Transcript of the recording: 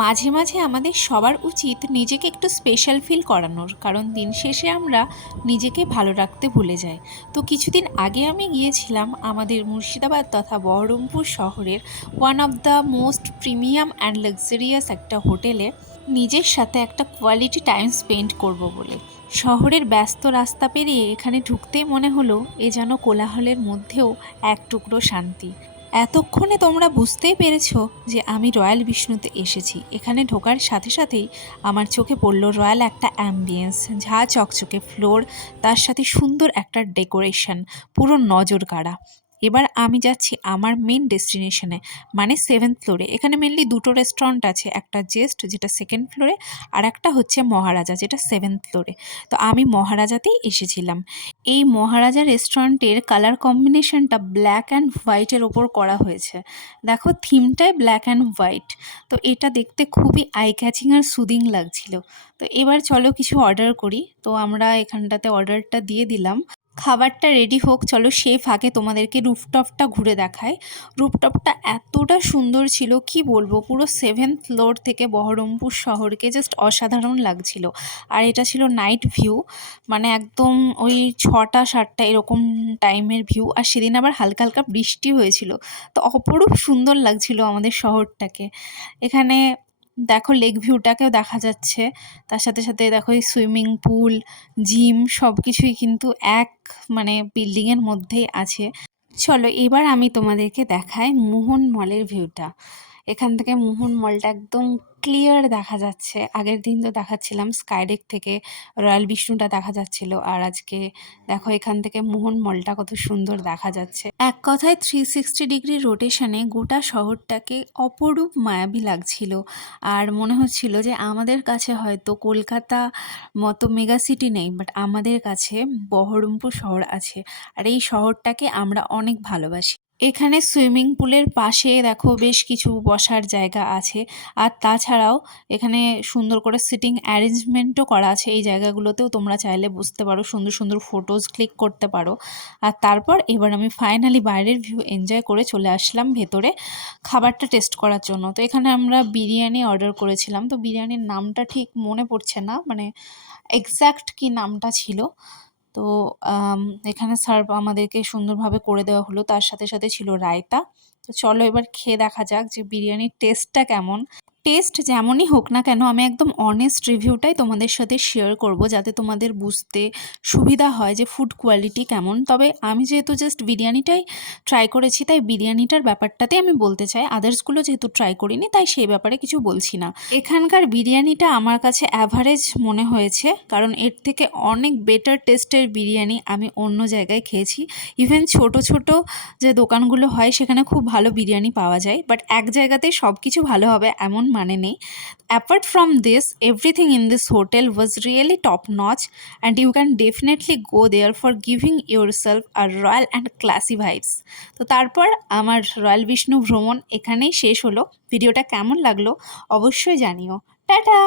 মাঝে মাঝে আমাদের সবার উচিত নিজেকে একটু স্পেশাল ফিল করানোর, কারণ দিন শেষে আমরা নিজেকে ভালো রাখতে ভুলে যাই। তো কিছুদিন আগে আমি গিয়েছিলাম আমাদের মুর্শিদাবাদ তথা বহরমপুর শহরের one of the most premium and luxurious একটা হোটেলে নিজের সাথে একটা কোয়ালিটি টাইম স্পেন্ড করব বলে। শহরের ব্যস্ত রাস্তা পেরিয়ে এখানে ঢুকতেই মনে হলো এ যেন কোলাহলের মধ্যেও এক টুকরো শান্তি। এতক্ষণে তোমরা বুঝতেই পেরেছো যে আমি রয়্যাল বিষ্ণুতে এসেছি। এখানে ঢোকার সাথে সাথেই আমার চোখে পড়ল রয়্যাল একটা অ্যাম্বিয়েন্স, ঝা চকচকে ফ্লোর, তার সাথে সুন্দর একটা ডেকোরেশন, পুরো নজর কাড়া। এবার আমি যাচ্ছি আমার মেন ডেস্টিনেশনে, মানে 7th ফ্লোরে। এখানে মেনলি দুটো রেস্টুরেন্ট আছে, একটা জেস্ট যেটা 2nd ফ্লোরে, আর একটা হচ্ছে মহারাজা যেটা 7th ফ্লোরে। তো আমি মহারাজাতেই এসেছিলাম। এই মহারাজা রেস্টুরেন্টের কালার কম্বিনেশনটা ব্ল্যাক অ্যান্ড হোয়াইটের ওপর করা হয়েছে। দেখো থিমটাই ব্ল্যাক অ্যান্ড হোয়াইট। তো এটা দেখতে খুবই আই ক্যাচিং আর সুদিং লাগছিল। তো এবার চলো কিছু অর্ডার করি। তো আমরা এখানটাতে অর্ডারটা দিয়ে দিলাম। খাবারটা রেডি হোক, চলো সেই ফাঁকে তোমাদেরকে রুফটপটা ঘুরে দেখায়। রুফটপটা এতটা সুন্দর ছিল কি বলবো, পুরো 7th ফ্লোর থেকে বহরমপুর শহরকে জাস্ট অসাধারণ লাগছিল। আর এটা ছিল নাইট ভিউ, মানে একদম ওই 6টা 7টা এরকম টাইমের ভিউ। আর সেদিন আবার হালকা হালকা বৃষ্টি হয়েছিল, তো অপরূপ সুন্দর লাগছিল আমাদের শহরটাকে। এখানে দেখো লেক ভিউটাকেও দেখা যাচ্ছে, তার সাথে সাথে দেখো এই সুইমিং পুল, জিম সব কিছুই কিন্তু এক মানে বিল্ডিংয়ের মধ্যেই আছে। চলো এবার আমি তোমাদেরকে দেখাই মোহন মলের ভিউটা। এখান থেকে মোহন মলটা একদম ক্লিয়ার দেখা যাচ্ছে। আগের দিন তো দেখাচ্ছিলাম স্কাইডেক থেকে রয়্যাল বিষ্ণুটা দেখা যাচ্ছিল, আর আজকে দেখো এখান থেকে মোহন মলটা কত সুন্দর দেখা যাচ্ছে। এক কথায় 360 ডিগ্রি রোটেশনে গোটা শহরটাকে অপরূপ মায়াবী লাগছিল। আর মনে হচ্ছিল যে আমাদের কাছে হয়তো কলকাতা মতো মেগা সিটি নেই, বাট আমাদের কাছে বহরমপুর শহর আছে। আর এই শহরটাকে আমরা অনেক ভালোবাসি। এখানে সুইমিং পুলের পাশে দেখো বেশ কিছু বসার জায়গা আছে। আর তাছাড়াও এখানে সুন্দর করে সিটিং অ্যারেঞ্জমেন্টও করা আছে। এই জায়গাগুলোতেও তোমরা চাইলে বসতে পারো, সুন্দর সুন্দর ফটোজ ক্লিক করতে পারো। আর তারপর এবার আমি ফাইনালি বাইরের ভিউ এনজয় করে চলে আসলাম ভেতরে খাবারটা টেস্ট করার জন্য। তো এখানে আমরা বিরিয়ানি অর্ডার করেছিলাম। তো বিরিয়ানির নামটা ঠিক মনে পড়ছে না, মানে এক্স্যাক্ট কী নামটা ছিল। তো এখানে সার্ভ আমাদেরকে সুন্দরভাবে করে দেওয়া হলো, তার সাথে সাথে ছিল রায়তা। তো চলো এবার খেয়ে দেখা যাক যে বিরিয়ানির টেস্টটা কেমন। টেস্ট যেমনই হোক না কেন আমি একদম অনেস্ট রিভিউটাই তোমাদের সাথে শেয়ার করব, যাতে তোমাদের বুঝতে সুবিধা হয় যে ফুড কোয়ালিটি কেমন। তবে আমি যেহেতু জাস্ট বিরিয়ানিটাই ট্রাই করেছি, তাই বিরিয়ানিটার ব্যাপারটাতেই আমি বলতে চাই। আদার্সগুলো যেহেতু ট্রাই করিনি, তাই সেই ব্যাপারে কিছু বলছি না। এখানকার বিরিয়ানিটা আমার কাছে অ্যাভারেজ মনে হয়েছে, কারণ এর থেকে অনেক বেটার টেস্টের বিরিয়ানি আমি অন্য জায়গায় খেয়েছি। ইভেন ছোট ছোট যে দোকানগুলো হয় সেখানে খুব ভালো বিরিয়ানি পাওয়া যায়, বাট এক জায়গাতেই সব কিছু ভালো হবে এমন মানে নেই। Apart from this, everything in this hotel was really top notch, and you can definitely go there for giving yourself a royal and classy vibes. তো তারপর আমার রয়্যাল বিষ্ণু ভ্রমণ এখানেই শেষ হলো। ভিডিওটা কেমন লাগলো অবশ্যই জানিও। টাটা।